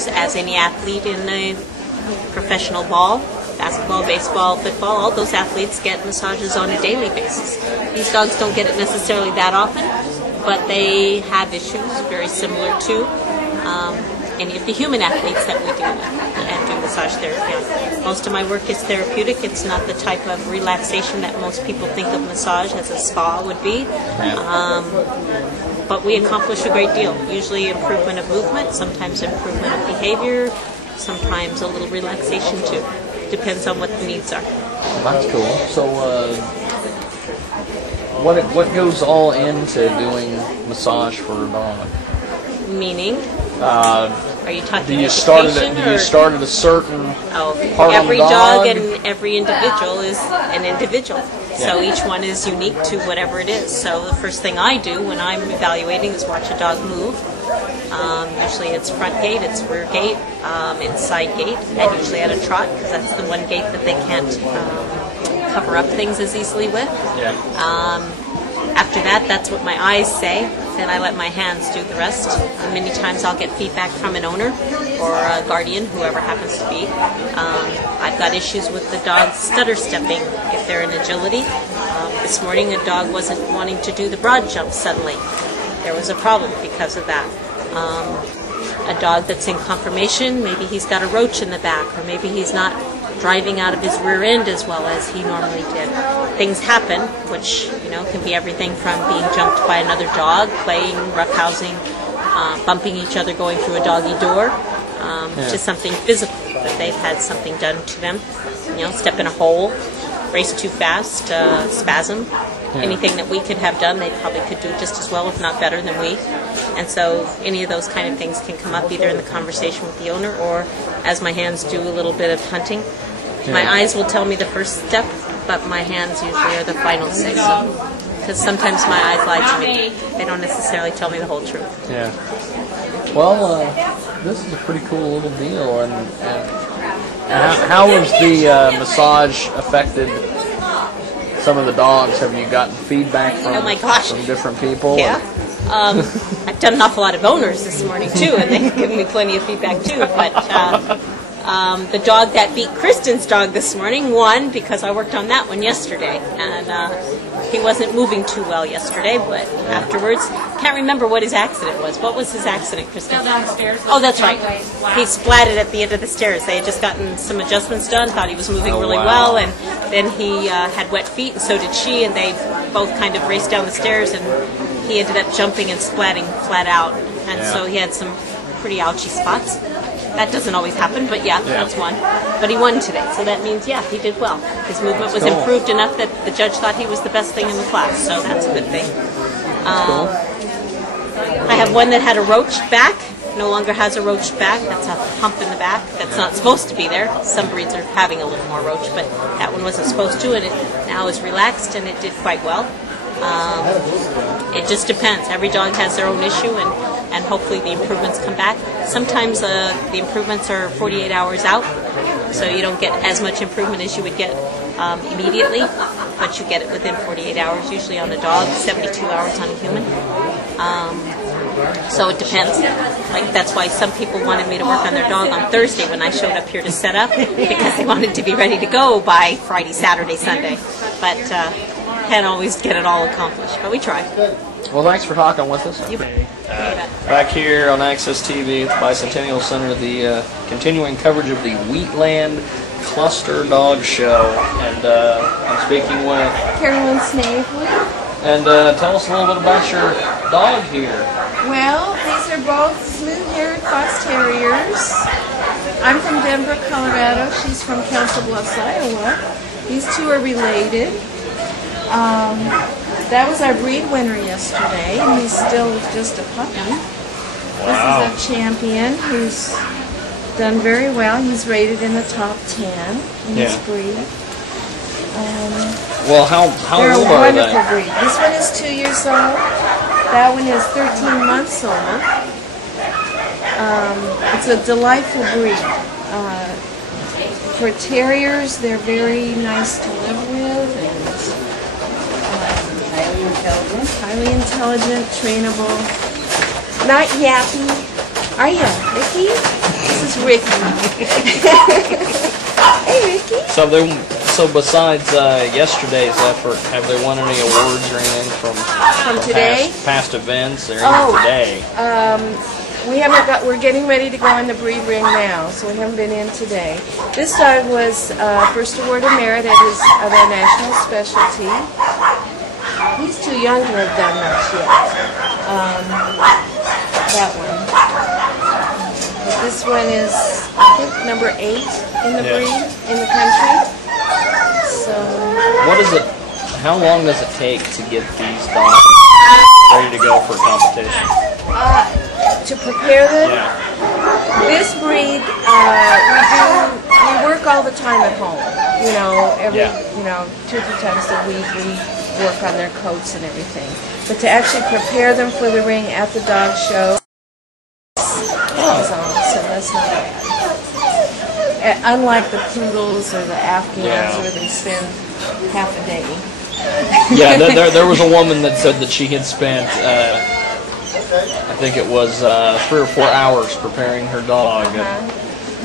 issues, as any athlete in a professional ball, basketball, baseball, football. All those athletes get massages on a daily basis. These dogs don't get it necessarily that often, but they have issues very similar to any of the human athletes that we deal with and do massage therapy on. Most of my work is therapeutic. It's not the type of relaxation that most people think of massage as a spa would be. But we accomplish a great deal. Usually improvement of movement, sometimes improvement of behavior, sometimes a little relaxation too. Depends on what the needs are. That's cool. So what goes all into doing massage for a dog? Meaning? Are you talking do you start at a certain part every on the dog and every individual is an individual. So each one is unique to whatever it is. So the first thing I do when I'm evaluating is watch a dog move. Usually it's front gait, it's rear gait, it's side gait, and usually at a trot, because that's the one gait that they can't cover up things as easily with. After that, that's what my eyes say. Then I let my hands do the rest. Many times I'll get feedback from an owner or a guardian, whoever happens to be. I've got issues with the dog stutter stepping if they're in agility. This morning a dog wasn't wanting to do the broad jump suddenly. There was a problem because of that. A dog that's in conformation, maybe he's got a roach in the back, or maybe he's not driving out of his rear end as well as he normally did. Things happen, which can be everything from being jumped by another dog, playing, roughhousing, bumping each other going through a doggy door, to something physical, that they've had something done to them. Step in a hole, race too fast, spasm. Anything that we could have done, they probably could do just as well, if not better than we. And so any of those kind of things can come up either in the conversation with the owner or as my hands do a little bit of hunting. My eyes will tell me the first step, but my hands usually are the final say-so. Because sometimes my eyes lie to me. They don't necessarily tell me the whole truth. Yeah. Well, this is a pretty cool little deal. And how has the massage affected some of the dogs? Have you gotten feedback from different people? Yeah. I've done an awful lot of owners this morning too, and they've given me plenty of feedback too. But the dog that beat Kristen's dog this morning won because I worked on that one yesterday, and he wasn't moving too well yesterday. But afterwards, can't remember what his accident was. What was his accident, Kristen? Downstairs. Oh, that's right. He splatted at the end of the stairs. They had just gotten some adjustments done. Thought he was moving really well, and then he had wet feet, and so did she, and they both kind of raced down the stairs, and he ended up jumping and splatting flat out, and so he had some pretty ouchy spots. That doesn't always happen, but that's one. But he won today, so that means, he did well. His movement was improved enough that the judge thought he was the best thing in the class, so that's a good thing. I have one that had a roached back, no longer has a roached back. That's a hump in the back that's not supposed to be there. Some breeds are having a little more roach, but that one wasn't supposed to, and it now is relaxed, and it did quite well. It just depends. Every dog has their own issue, and hopefully the improvements come back. Sometimes the improvements are 48 hours out, so you don't get as much improvement as you would get immediately, but you get it within 48 hours, usually on a dog, 72 hours on a human. So it depends. That's why some people wanted me to work on their dog on Thursday when I showed up here to set up, because they wanted to be ready to go by Friday, Saturday, Sunday. But can't always get it all accomplished, but we try. Well, thanks for talking with us. You bet. Back here on Access TV at the Bicentennial Center, the continuing coverage of the Wheatland Cluster Dog Show. And I'm speaking with Carolyn Snavely. And tell us a little bit about your dog here. Well, these are both smooth-haired fox terriers. I'm from Denver, Colorado. She's from Council Bluffs, Iowa. These two are related. That was our breed winner yesterday, and he's still just a puppy. Wow. This is a champion who's done very well. He's rated in the top 10 in his breed. Well, how they're old a are they? wonderful breed. This one is 2 years old. That one is 13 months old. It's a delightful breed. For terriers, they're very nice to live with, and highly intelligent, trainable, not yappy. Are you, Vicky? This is Ricky. Hey, Ricky. So besides yesterday's effort, have they won any awards or anything from today? Past events or even today? We haven't got. We're getting ready to go in the breed ring now, so we haven't been in today. This dog was first award of merit at his other national specialty. He's too young to have done much yet. That one. But this one is, I think, number 8 in the breed in the country. So. What is it? How long does it take to get these dogs ready to go for competition? To prepare them, this breed, we work all the time at home. You know, every 2 or 3 times a week we work on their coats and everything. But to actually prepare them for the ring at the dog show is on, so that's not bad. Unlike the poodles or the Afghans where they spend half a day. Yeah, there was a woman that said that she had spent, I think it was 3 or 4 hours preparing her dog.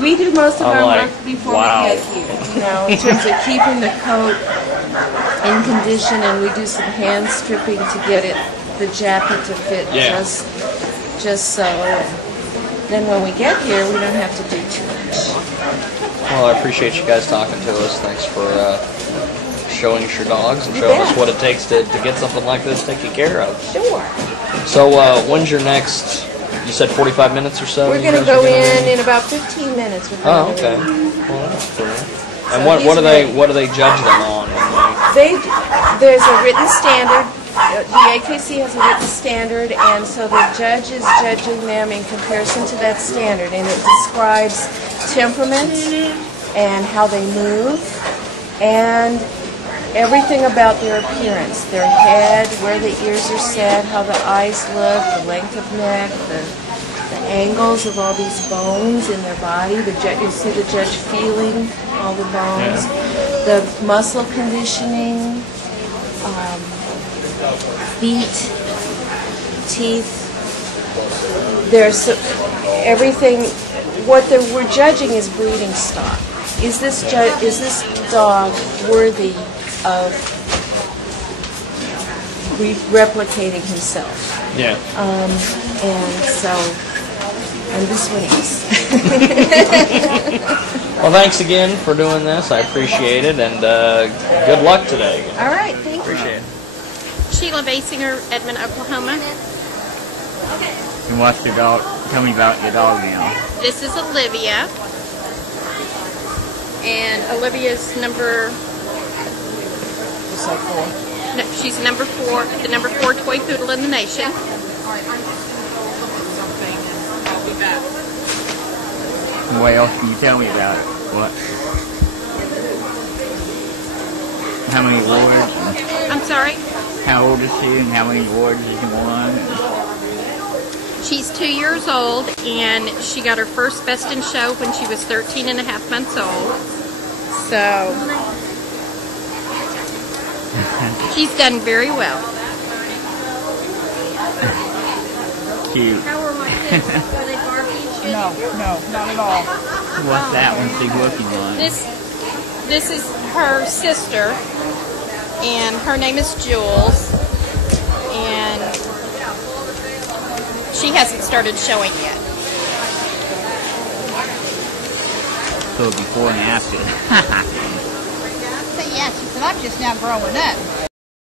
We do most of our work before we wow. get here, you know, in terms of keeping the coat in condition, and we do some hand stripping to get the jacket to fit just so. Then when we get here, we don't have to do too much. Well, I appreciate you guys talking to us. Thanks for showing us your dogs and showing us what it takes to get something like this taken care of. Sure. So when's your next, you said 45 minutes or so? We're going to go in about 15 minutes. Oh, okay. Well, that's cool. And so what do they judge them on? There's a written standard. The AKC has a written standard, and so the judge is judging them in comparison to that standard, and it describes temperament and how they move and everything about their appearance, their head, where the ears are set, how the eyes look, the length of neck, the angles of all these bones in their body. You see the judge feeling all the bones, the muscle conditioning, feet, teeth. There's everything. What we're judging is breeding stock. Is this dog worthy of replicating himself? Yeah. And this one is. Well, thanks again for doing this. I appreciate it, and good luck today. All right, thank you. Appreciate it. Sheila Basinger, Edmond, Oklahoma. And what's your dog? Tell me about your dog now. This is Olivia. And Olivia's number... No, she's number 4, the number 4 toy poodle in the nation. What else can you tell me about it? What? How many awards? I'm sorry? How old is she and how many awards has she won? She's 2 years old, and she got her first Best in Show when she was 13 and a half months old. So, she's done very well. Cute. How are my kids? Are they barking? No, not at all. What's that one she's looking like? This is her sister, and her name is Jules, and she hasn't started showing yet. So before and after. So yeah, she said, I'm just now growing up.